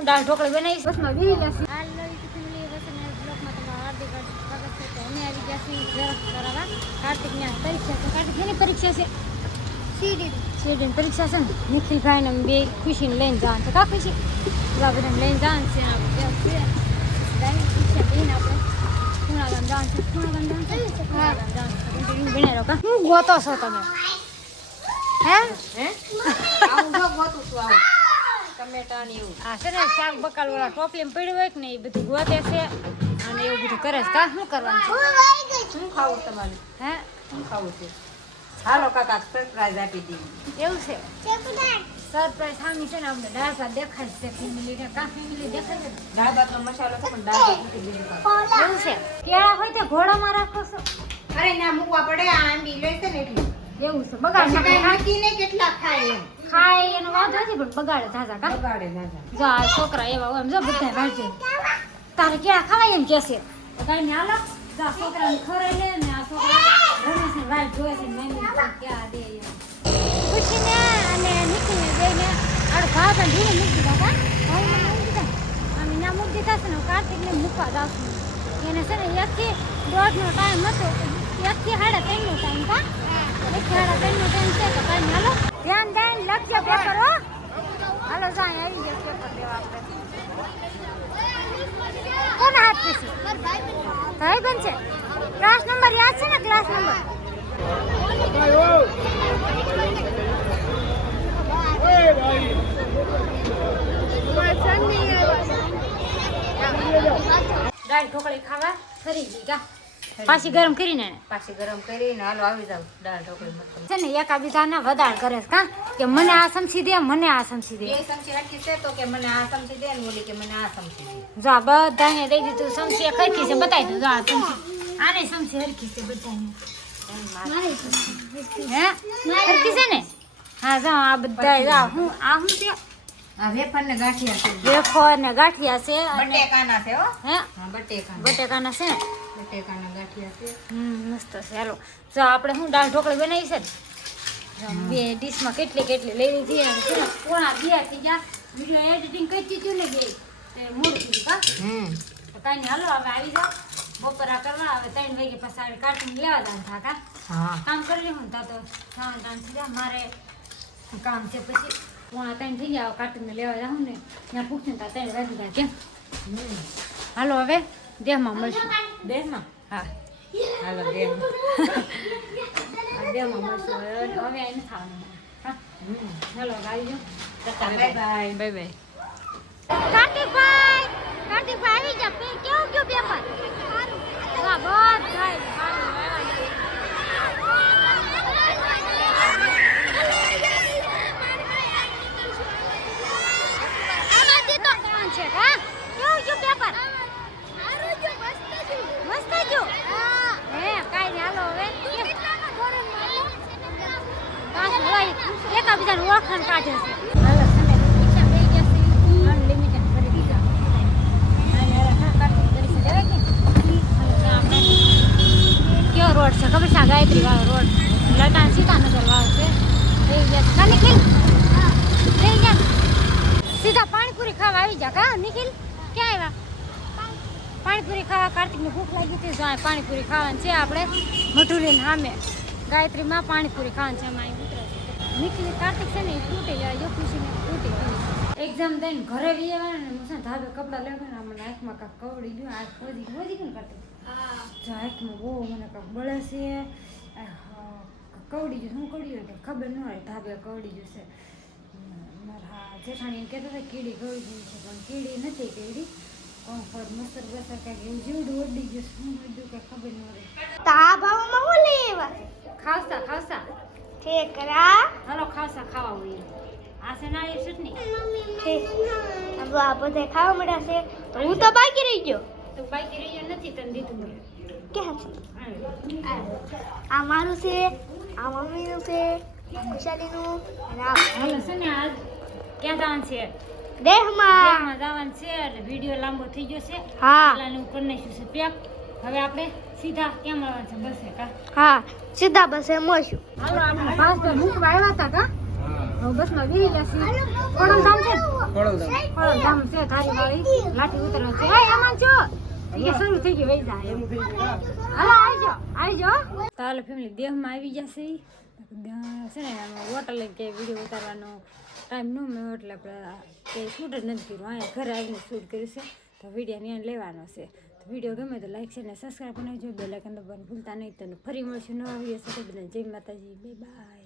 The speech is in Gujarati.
હું દાળ ઢોકળી બનાવીશ બસમાં બી લેશે હાલ નવી ફેમિલી રસના બ્લોકમાં તમારું હાર્દિક સ્વાગત છે. તો અમે આવી ગયા છીએ ઝેરોક્ષ કરાવવા. કાર્તિકની પરીક્ષા છે. કાર્તિક એની પરીક્ષા છે સીડીની પરીક્ષા છે ને. નિખિલભાઈને અમે બે ખુશીને લઈને જવાનું છે. કા ખુશી એવા બધાને લઈને જવાનું છે. આપણે પરીક્ષા દઈને આપણે ખૂણાગામ જવાનું છે. ખૂણાગામ જવાનું છે. બનાવી કા હું ગોતો છો તમે હે આવું જો ગોતું છું આવું ટમેટા ને એવું હા છે ને શાક બકાલ વાળા ટોપલીમાં પડ્યું હોય કે ને એ બધું ગોતે છે અને એવું બધું કરે છે. કા શું કરવાનું છે? શું ખાવું તમારે હે શું ખાવું છે? હાલો કાકા સરપ્રાઈઝ આપી દીધી એવું છે સરપ્રાઈઝ સામી છે ને અમને દાળ ભાત દેખાય છે ફેમિલીને. કા ફેમિલી દેખાય છે ને દાળ ભાતનો મસાલો છે પણ દાળ ભાત નથી બીજું કાંઈ. એવું છે કેળા હોય તે ઘોડામાં રાખો છો અરે ના મૂકવા પડે આ આંબી લેશે ને એટલે એવું છે બગાડ હાકીને કેટલા ખાય એમ ખાય એનો વાંધો નથી પણ બગાડે ઝાઝા કા બગાડે દાદા જો આ છોકરા એવા હોય એમ જો બધા ભાજે તારે કેળા ખાવાય એમ કહેશે તો કાંઈ નહીં હાલો જા છોકરાને ખવડાવી લે ને આ છોકરા રમે છે વાઈટ જોવે છે મમ્મી ક્યાં દે એમ ખુશીને અને નિખિલને બેને આડ ભાવ પણ ધીરે મૂકી દીધા કા ભાઈ મૂકી દીધા અમે ના મૂકી દીધા છે ને કાર્તિકને મૂકવા જાઉં છું એને છે ને 1 થી 1.5નો ટાઈમ હતો 1 થી 3.5નો ટાઈમ કા 1 થી 3.5નો ટાઈમ છે તો કાંઈ હાલો ધ્યાન દઈને લખજો પેપર હો હાલો જાય આવી જાય પેપર દેવા આપણે કોણ હાથ પીસી ભાઈ બન છે ક્લાસ નંબર યાદ છે ને ક્લાસ નંબર દાળ ઢોકળી ખાવા ફરી ગઈ કા પાછી ગરમ કરીને પાછી ગરમ કરીને હાલો આવી જાવ દાળ ઢોકળી મસ્ત છે ને એકાબીજાના વધાર કરે છે કા કે મને આ સમસી દે મને આ સમસી દે બે ચમચી રાખી છે તો કે મને આ ચમચી દે ને ઓલી કે મને આ ચમચી દે જો આ બધાને દઈ દીધું સમસી એક હરખી છે બતાવી દઉં જો આ સમસી આને સમસી હરખી છે બધાને હે હરખી છે ને હા જો આ બધા જા હું આ હું છે આ વેફર ને ગાંઠિયા છે વેફર ને ગાંઠિયા છે અને બટેકાના છે હો હે હા બટેકાના બટેકાના છે બટેકાના ગાંઠિયા છે મસ્ત છે હાલો જો આપણે હું દાળ ઢોકળી બનાવી છે ને જો બે ડીશમાં કેટલી લઈ લીધી અને છે ને પોણા 2 થઈ ગયા વિડીયો એડિટિંગ કરી દીધું ને બે તે મોડું થયું કા તો કાંઈ નહીં હાલો હવે આવી જાઓ બપોરા કરવા હવે 3 વાગે પછી કાર્ટૂન લેવા જવાનું થા કા હા કામ કરી લેવું ને તા તો ખાવાનું ટાઈમ થઈ જાય મારે કામ છે પછી પોણા 3 થઈ જાય કાર્ટૂનને લેવા જાઉં ને ત્યાં પૂછીને તા 3 વાગી જાય કેમ હાલો હવે દેહમાં મળશું દેહમાં હા હાલો દેહમાં દેહમાં મળશું હવે આવીને ખાવાનું હા હાલો આવી જાઓ બાય બાય બાય કાર્તિકભાઈ આવી જા કેવું ગયું પેપર હા એકાબીજાને ઓળખાણ કાઢે છે હાલો તમે પૈસા લઈ ગયા છે અનલિમિટેડ કરી દીધા કયો રોડ છે ખબર છે ગાયત્રી વાળો રોડ લટાણ સીતાનગર વાળો છે લઈ ગયા નિખિલ લઈ ગયા સીધા પાણીપુરી ખાવા આવી જા કા નિખિલ ક્યાં આવ્યા પાણીપુરી ખાવા કાર્તિકને ભૂખ લાગી હતી જો પાણીપુરી ખાવાની છે આપણે મઢુલીને સામે ગાયત્રીમાં પાણીપુરી ખાવાની છે એમાં ઉતરે નિખિલ કાર્તિક છે ને એ તૂટી જાય જો ખુશીને તૂટી ગઈ એક્ઝામ દઈને ઘરે વી આવ્યા ને હું ધાબે કપડાં લેવા ને મને આંખમાં કાંક કવડી ગયું આંખ વધી ગયું કાર્તિક જો આંખમાં બહુ મને કાંક બળે છે કવડી ગયું શું કવડી ગયું ખબર ન હોય ધાબે કવડી ગયું છે મારા જેઠાણી એમ કહેતા હતા કીડી કવડી ગયું છે પણ કીડી નથી કીડી કોણ મસર બસર કાંઈક એવું જીવડું ઓડી ગયું શું બધું કાંઈ ખબર ન હોય તા ભાવમાં હું લેવા ખાવસા ઠેકરા હાલો ખાવસા ખાવા હોય આ છે ના એ ચટણી ઠેક હવે આ બધા ખાવા મળ્યા છે તો હું તો બાકી રહી ગયો તો બાકી રહી નથી તને દીધું મેં ક્યાં છે આ મારું છે આ મમ્મીનું છે આ ખુશાલીનું અને આ હાલો છે ને આજ ક્યાં જવાનું છે દેહમાં જવાનું છે એટલે વિડીયો લાંબો થઈ ગયો છે હા પેલા હું કરી નાખ્યું છે પેક હવે આપણે સીધા ક્યાં મળવાનું છે બસે કા હા સીધા બસે મળશું હાલો આપણે પાસ પર મૂકવા આવ્યા હતા કા હવે બસમાં બેસી જશે. ખોડલધામ છે ને? ખોડલધામ છે ધારીવાળી. લાઠી ઉતરવા છે. એ આમાં છો એ શરૂ થઈ ગયું વહી જાય એમ. હાલો આવજો. તો હાલો ફેમિલી દેહમાં આવી જશે. છે ને હોટલે કે વિડીયો ઉતારવાનો ટાઈમ ન મળ્યો એટલે આપણે કે શૂટ જ નથી કર્યું. અહીંયા ઘરે આવીને શૂટ કર્યું છે. તો વિડીયો ત્યાં લેવાનો છે. તો વિડીયો ગમે તો લાઈક છે ને સબસ્ક્રાઈબ બનાવજો. બેલ આઇકન દબાવવાનું ભૂલતા નહીં. તો ફરી મળશું નવા વિડીયો સાથે. બધા જય માતાજી, બાય બાય.